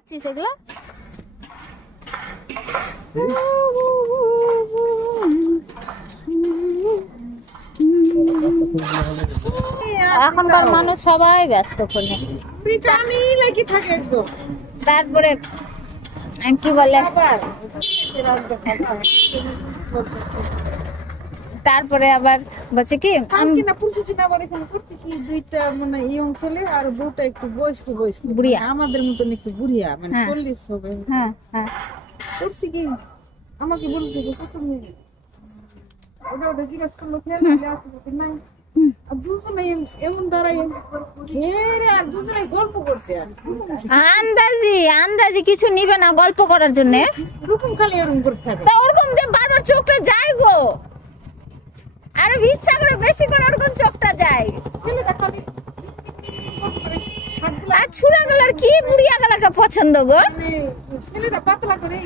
খাচ্ছিস এগুলো? এখনকার মানুষ সবাই ব্যস্ত ফোনে, তারপরে কি বলে, তারপরে আবার বলছে কি দুইটা মানে ইয়ং ছেলে আর বউটা একটু বয়স্ক বুড়িয়া, আমাদের মতন একটু বুড়িয়া, মানে 40 হবে। হ্যাঁ হ্যাঁ, করছি কি আমাকে বলছে যে তুমি ওটা জিজ্ঞাসা করলো খেয়াল আছে নাই, আর দুজনে এমন দাঁড়াই ঘেরে আর দুজনে গল্প করছে। আর আন্দাজি কিছু নিবে না গল্প করার জন্য, রূপম খালি এরকম করতে থাকে, তা ওরকম যে বারবার চোখটা যায় গো, আর ইচ্ছা করে বেশি করে ওরকম চোখটা যায়। ছেলেটা খালি আর ছুড়া গেলার কি বুড়িয়া গেলাকে পছন্দ গো, ছেলেটা পাতলা করে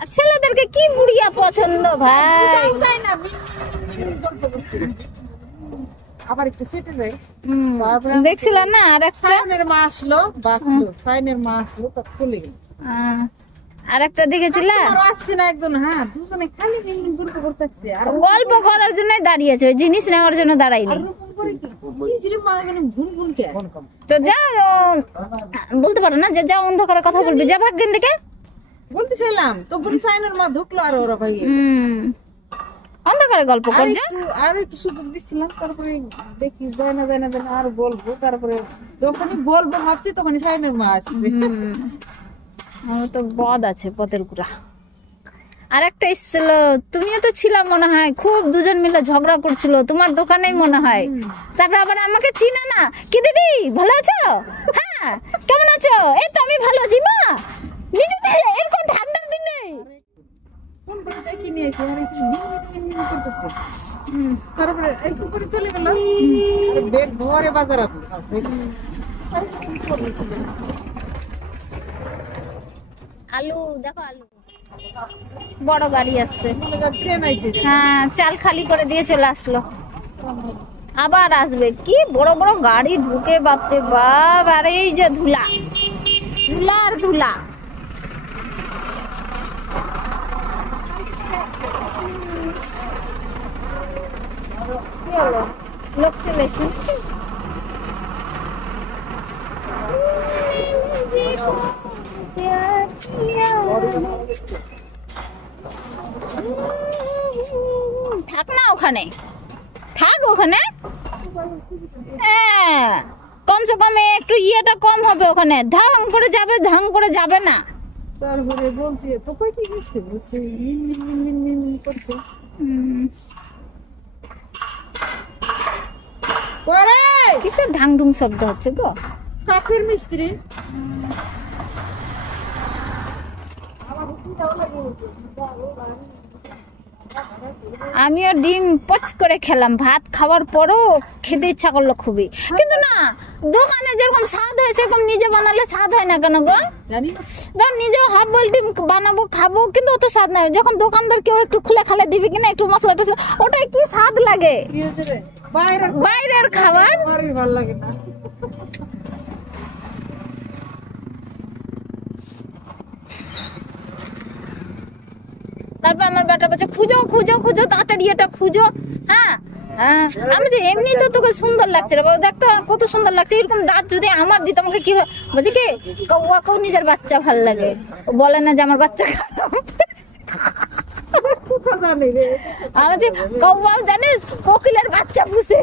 আর ছেলেদেরকে কি বুড়িয়া পছন্দ ভাই। আবার একটু সেটে যায়। দেখছিলাম না আর একটা সায়নের মা আসলো, বাসলো, সায়নের মা আসলো, তা চলে গেল। আর একটা দেখেছিলা আসছে না একজন, হ্যাঁ দুজনে খালি গল্প করতেছে, আর গল্প করার জন্য দাঁড়িয়েছে, ওই জিনিস নেওয়ার জন্য দাঁড়াইনি। তো যা বলতে পারো না যে যা অন্ধকারে কথা বলবি, যা ভাগ্যেন দিকে বলতে চাইলাম তো বলি সায়নের মা ঢুকলো আর ওরা ভাই অন্ধকারে গল্প কর যা। আর একটু সুযোগ দিচ্ছিলাম, তারপরে দেখি যায় না আর বলবো, তারপরে যখনই বলবো ভাবছি তখনই সায়নের মা আসছে। আমার তো বদ আছে পথের গুড়া। আর একটা এসেছিল, তুমিও তো ছিলা মনে হয়, খুব দুজন মিলে ঝগড়া করছিল তোমার দোকানেই মনে হয়। তারপর আবার আমাকে চিনা না, কি দিদি ভালো আছো, হ্যাঁ কেমন আছো, এই তো আমি ভালো আছি মা, নিজে এরকম ঠান্ডার দিনে তারপরে একটু পরে চলে গেল, বেগ ভরে বাজার আলু দেখো, আলু বড় গাড়ি আসছে, ট্রেন আইছে, হ্যাঁ চাল খালি করে দিয়ে চলে আসলো, আবার আসবে। কি বড় বড় গাড়ি ঢুকে, বাপরে বাপ, আর এই যে ধুলা ধুলা আর ধুলা। কি হলো, লোক চলে এসছে থাক না ওখানে, থাক ওখানে, হ্যাঁ কমসে কম একটু ইয়েটা কম হবে ওখানে, ধাং করে যাবে না। তারপরে বলছি তো কই কি করছে, বলছে মিন করছে, পরে কিসের ঢাং ঢুং শব্দ হচ্ছে গো, কাঠের মিস্ত্রি। আমিও ডিম পচ করে খেলাম, ভাত খাওয়ার পরও খেতে ইচ্ছা করলো খুবই, কিন্তু না দোকানে যেরকম স্বাদ হয় সেরকম নিজে বানালে স্বাদ হয় না কেন গো, জানি ধর নিজেও হাফ বয়েল ডিম বানাবো খাবো, কিন্তু অত স্বাদ নাই। যখন দোকানদার কেউ একটু খুলে খালে দিবি কিনা একটু মশলা টসলা, ওটাই কি স্বাদ লাগে, বাইরের খাবার ভালো লাগে না। তারপর আমার বেটা বলছে খুঁজো তাড়াতাড়ি এটা খুঁজো, হ্যাঁ হ্যাঁ আমি যে এমনি তো তোকে সুন্দর লাগছে রে বাবা, দেখ তো কত সুন্দর লাগছে, এরকম দাঁত যদি আমার দিত আমাকে কি বলছে কি, কৌয়াকেও নিজের বাচ্চা ভাল লাগে, ও বলে না যে আমার বাচ্চা খারাপ। আমি যে কৌয়াও জানিস কোকিলের বাচ্চা পুষে,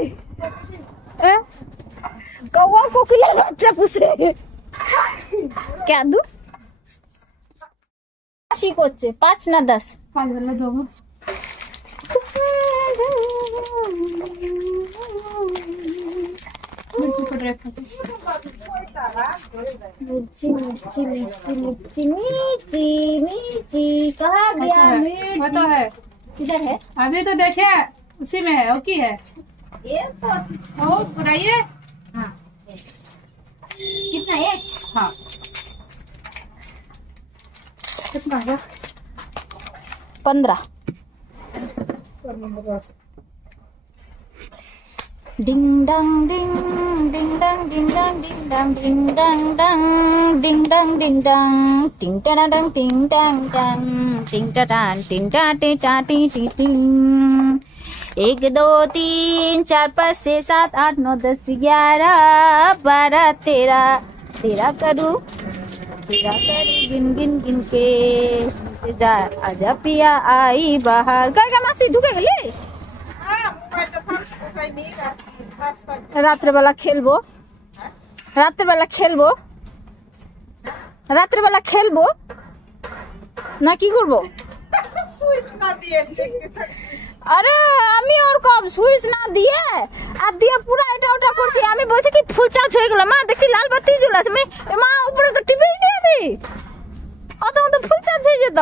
কৌয়া কোকিলের বাচ্চা পুষে, কেন করছে 5 না 10 কালবেলা দেবো। मिर्ची मिर्ची मिर्ची मिर्ची मिर्ची मिर्ची कहाँ गया मिर्ची, वो तो है, किधर है, अभी तो देखे उसी में है, ओके है ये तो ओ बनाइए, हाँ कितना है, हाँ कितना है 15। डिंग डंग डिंग डिंग डंग डिंग डंग dang ding dang dang ding dang ding dang ding da dang ding dang dang ding da dan ding da ti da ti ti ding 1 2 3 4 5 6 7 8 9 10 11 12 13 13 करूं गिन गिन गिन के जा आजा पिया आई बाहर गागा मासी ঢুকে গেলি রাত্রেবেলা খেলবো না কি করবো আরে আমি ওরকম সুইচ না দিয়ে আর দিয়ে পুরো এটা ওটা করছি আমি বলছি কি ফুল চার্জ হয়ে গেল মা দেখছি লাল বাতি জ্বলে আছে মা উপরে তো টিভিই নেই আমি অত ফুল চার্জ হয়ে যেত